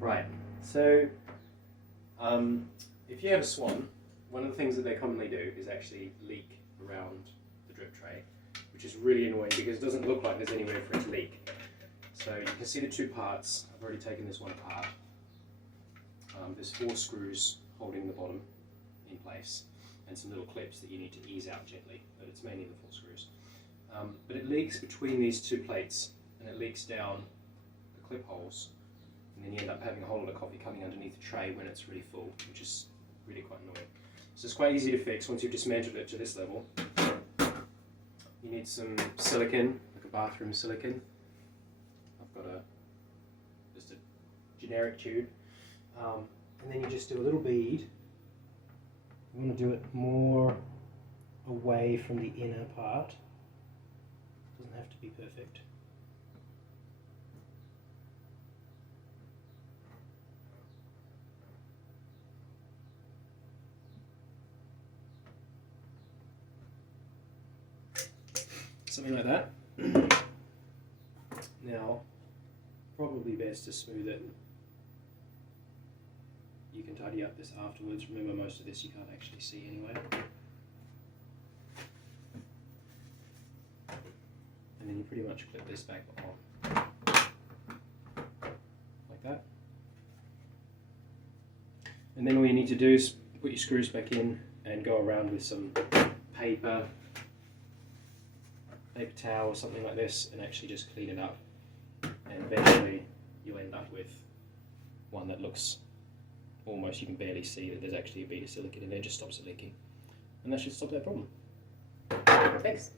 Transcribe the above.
Right, so if you have a Swan, one of the things that they commonly do is actually leak around the drip tray, which is really annoying because it doesn't look like there's anywhere for it to leak. So you can see the two parts. I've already taken this one apart. There's 4 screws holding the bottom in place and some little clips that you need to ease out gently, but it's mainly the 4 screws. But it leaks between these 2 plates, and it leaks down the clip holes, and then you end up having a whole lot of coffee coming underneath the tray when it's really full, which is really quite annoying. So it's quite easy to fix once you've dismantled it to this level. You need some silicone, like a bathroom silicone. I've got just a generic tube. And then you just do a little bead. You want to do it more away from the inner part. Doesn't have to be perfect. Something like that. Now, probably best to smooth it. You can tidy up this afterwards. Remember, most of this you can't actually see anyway. And then you pretty much clip this back on. Like that. And then all you need to do is put your screws back in and go around with some paper towel or something like this and actually just clean it up. And eventually you'll end up with one that looks almost, you can barely see that there's actually a bead of silicone in there, just stops it leaking. And that should stop that problem. Thanks.